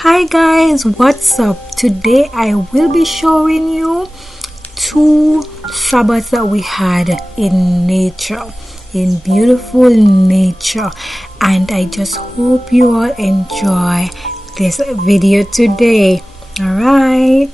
Hi guys, what's up? Today I will be showing you two Sabbaths that we had in nature, in beautiful nature, and I just hope you all enjoy this video today. Alright.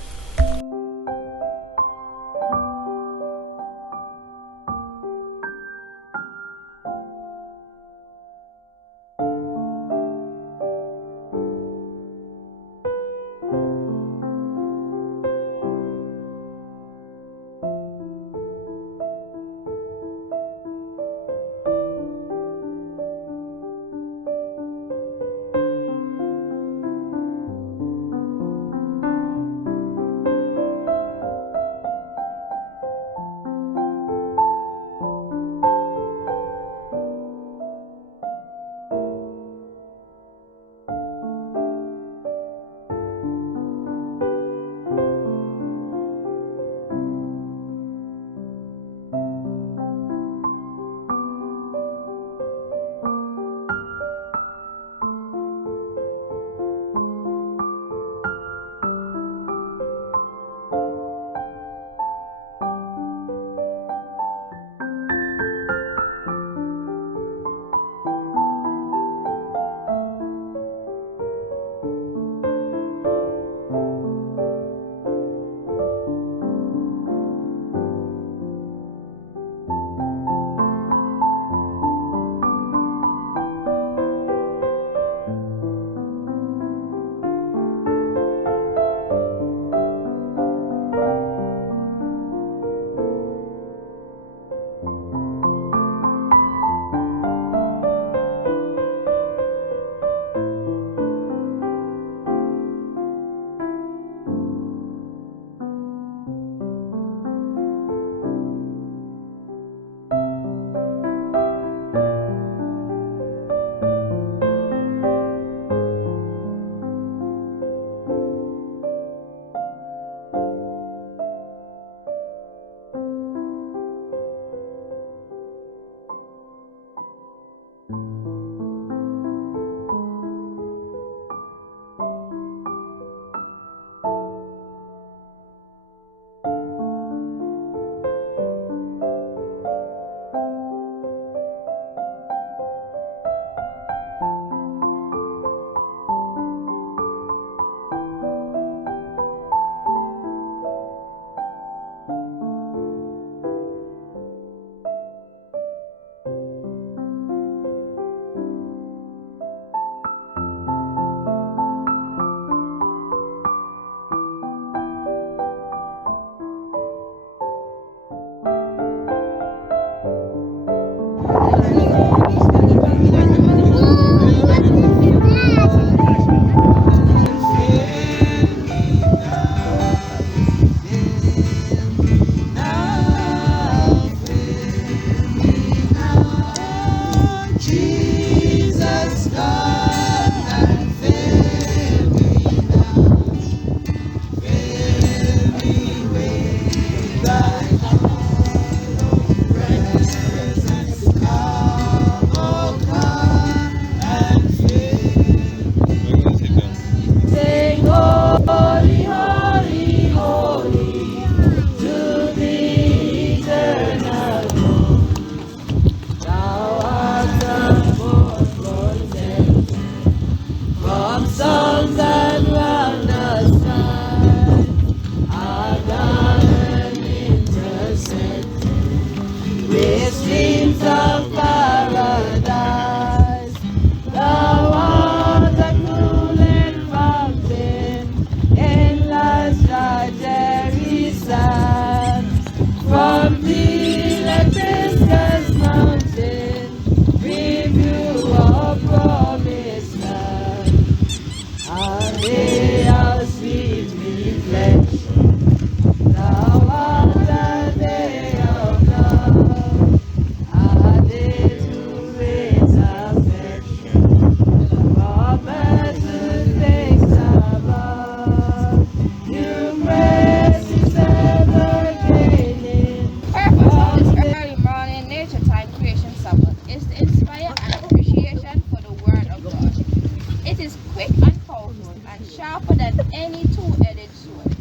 sharper than any two-edged sword.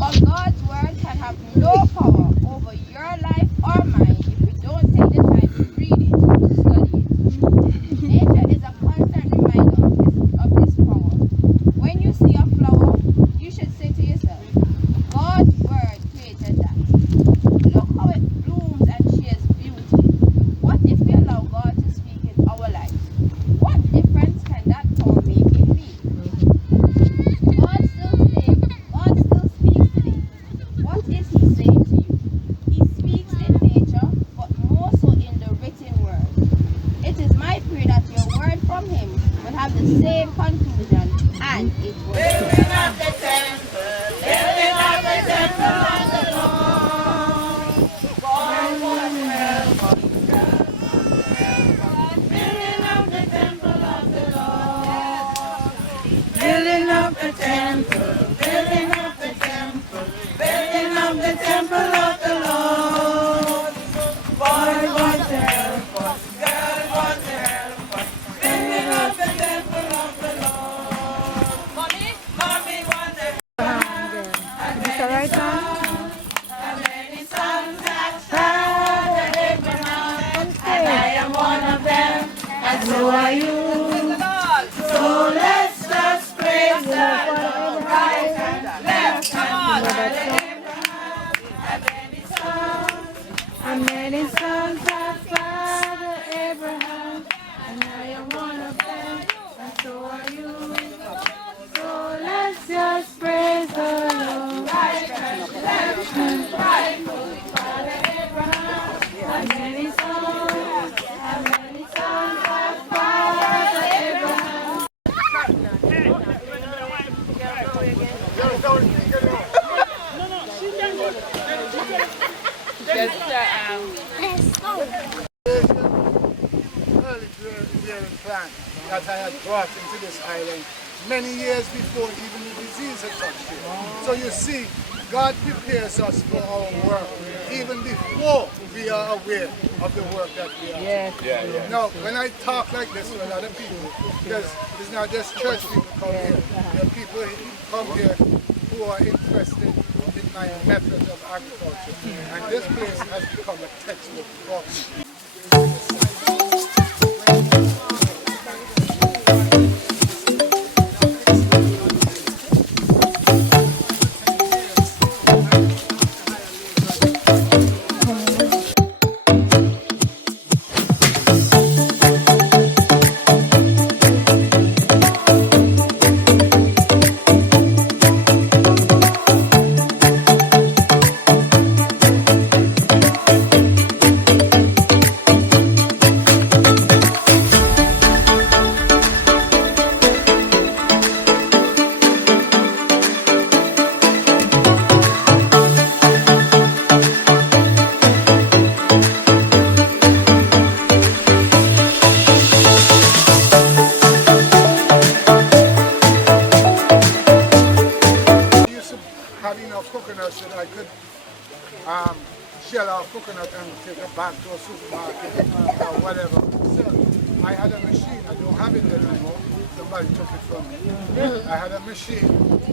But God's word can have no power over your life or mine if we don't take the time to read it, to study it. Nature is a constant reminder of this power. When you see a flower, you should say to yourself, God's word created that. Look how it blooms and shares beauty. What if we allow God to speak in our lives? What difference can that power make in me? God still speaks today. What is he saying to you? He speaks in nature, but more so in the written word. It is my prayer that your word from him will have the same conclusion and it will. Building up the temple, building up the temple of the Lord. God was help us, building up the temple of the Lord. Building up the temple, building up the temple, building up the temple of the Lord. Boy was to help us, girl was to help us, building up the temple of the Lord. Mommy was to help us. Is that right now? And many sons have Father Abraham, and I am one of them, and so are you. So let's just praise the Lord, right and left. Come on, and many sons have Father Abraham, and I am one of them, and so are you. So let's just praise the Lord, right and left and right. Father Abraham, and many sons have Father Abraham. Early rearing plant that I had brought into this island many years before even the disease had touched it. So you see, God prepares us for our work even before we are aware of the work that we are doing. Now, when I talk like this to a lot of people, because it's not just church people come here, there are people who come here who are interested in my methods of agriculture. And this place has become a textbook for me. Have enough coconuts that I could shell out coconut and take it back to a supermarket or whatever. So I had a machine, I don't have it anymore, somebody took it from me. I had a machine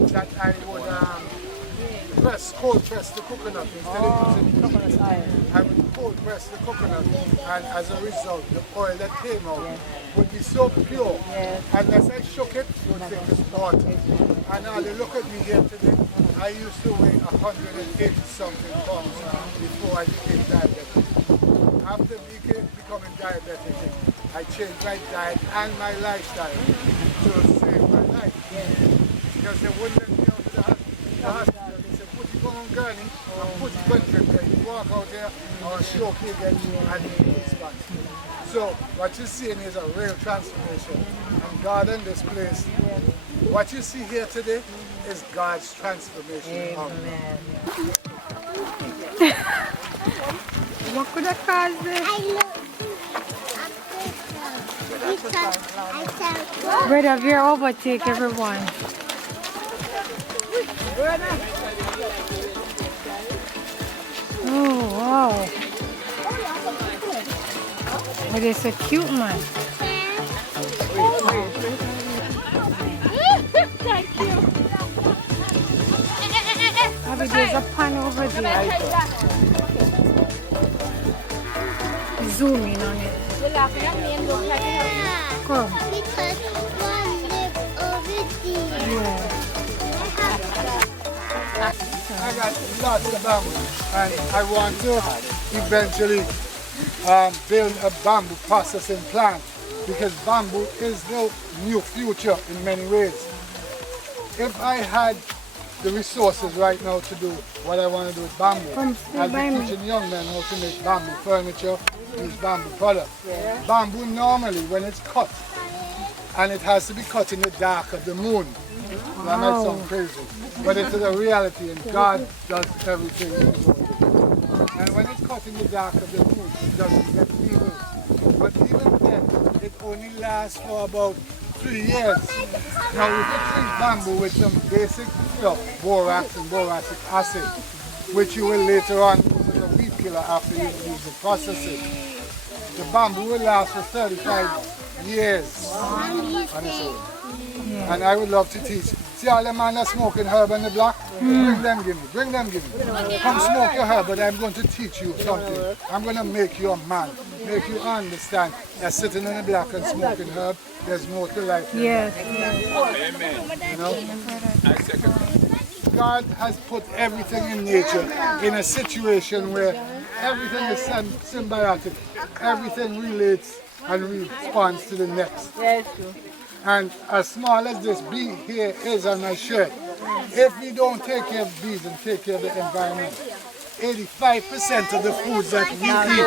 that I would cold press the coconut instead of using heat. I would cold press the coconut and as a result the oil that came out would be so pure. Unless I shook it, it would think it's water. And now they look at me here today. I used to weigh 180 something pounds before I became diabetic. After becoming diabetic, I changed my diet and my lifestyle to save my life. Because they wouldn't let me out to the hospital. They said, put it on gurney and put it on drip. You walk out there or stroke you again and you response. So what you're seeing is a real transformation. And God in this place, what you see here today is God's transformation. Amen. What could have caused this? Brother, we're overtake everyone. Oh, wow. It is so cute, man. Thank you. There's a pan over there. Zoom in on it. Come. Because one lives over there. Yeah. I got lots of bamboo and I want to eventually build a bamboo processing plant because bamboo is the new future in many ways. If I had the resources right now to do what I want to do with bamboo, I'll be teaching young men how to make bamboo furniture, use bamboo products. Yeah. Bamboo normally when it's cut, and it has to be cut in the dark of the moon. Wow. That might sound crazy, but it is a reality and God does everything in His own way. And when it's cut in the dark of the moon, it doesn't get evil. But even then, it only lasts for about 3 years. Now you can treat bamboo with some basic stuff, borax and boracic acid, which you will later on use as a weed killer after you use the processing. The bamboo will last for 35 years on its own. Yeah. And I would love to teach. See all the man that's smoking herb on the block? Bring them, give me. Bring them, give me. Come smoke your herb, but I'm going to teach you something. I'm going to make you a man. Make you understand that sitting on the block and smoking herb, there's more to life. Yes. Amen. You know? God has put everything in nature in a situation where everything is symbiotic. Everything relates and responds to the next. Yes, true. And as small as this bee here is on my shirt, if we don't take care of bees and take care of the environment, 85% of the foods that we eat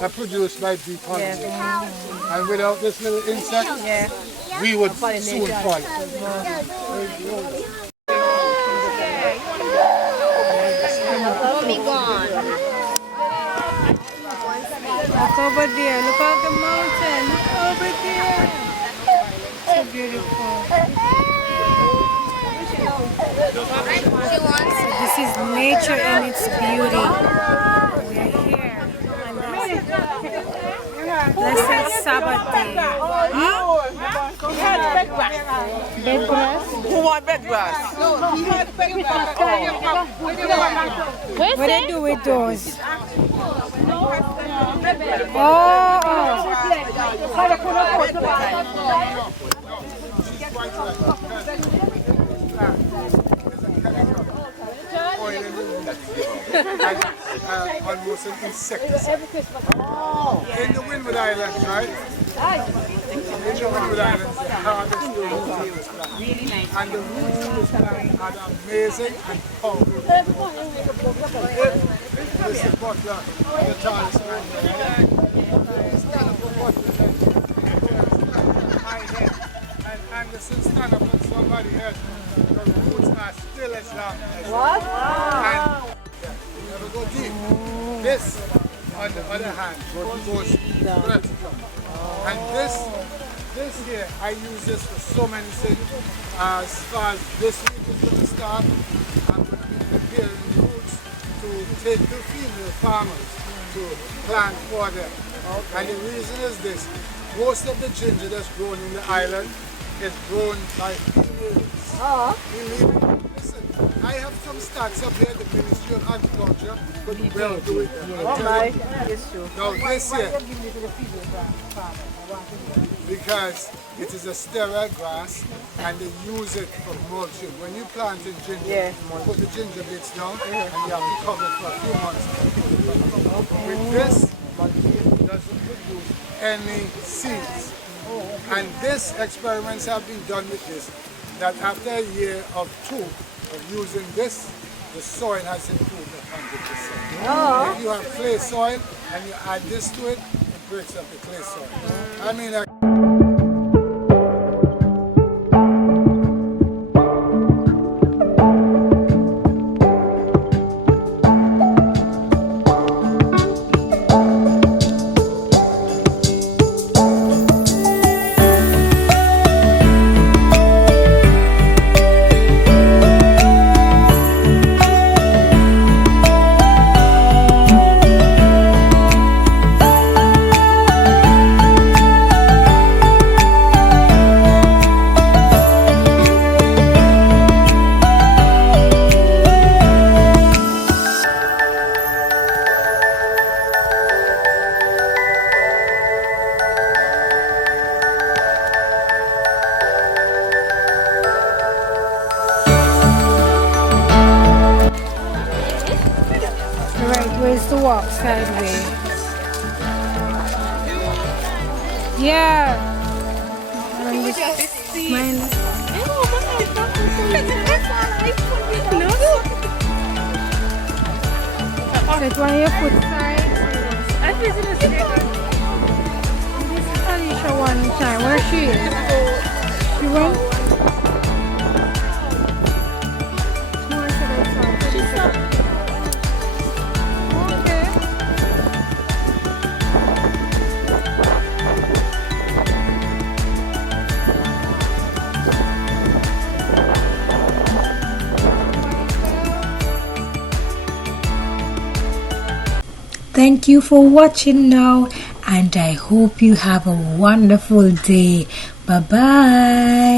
are produced by bee pollen. And without this little insect, we would soon fall. Look over there. Look at the mountain. Look over there. So beautiful. So this is nature and its beauty. We are here on this blessed Sabbath day. Bed grass? Who want bed grass? What they do with those? Oh. Almost an insecticide. In the Windward Islands, right? In the Windward Islands, they harvest the roots of this plant. Really nice. And the roots of this plant are amazing and powerful. This is Butler, the tallest man there. Stand up for Butler. My head. And Anderson stand up on somebody's head. The roots are still as long as what? And you never go deep. This, on the other hand, goes vertical. And this here, I use this for so many things. As far as this week is going to start, I'm going to be preparing the roots to take to female farmers to plant for them. Okay. And the reason is this: most of the ginger that's grown in the island is grown by females. Listen, I have some stats up here. The Ministry of Agriculture could well do it. Oh my, it's true. Now this year, because it is a sterile grass and they use it for mulching. When you plant in ginger, you put the ginger bits down and you have to cover it for a few months. With this, it doesn't produce any seeds. And these experiments have been done with this, that after a year of 2 of using this, the soil has improved 100%. If you have clay soil and you add this to it, it breaks up the clay soil. I mean, to walk sideways. Yeah. And just mind. Set one of your foot side. This is Alicia one time. Where she is? She went? She went to the side. She's up. Okay. Thank you for watching now, and I hope you have a wonderful day. Bye bye.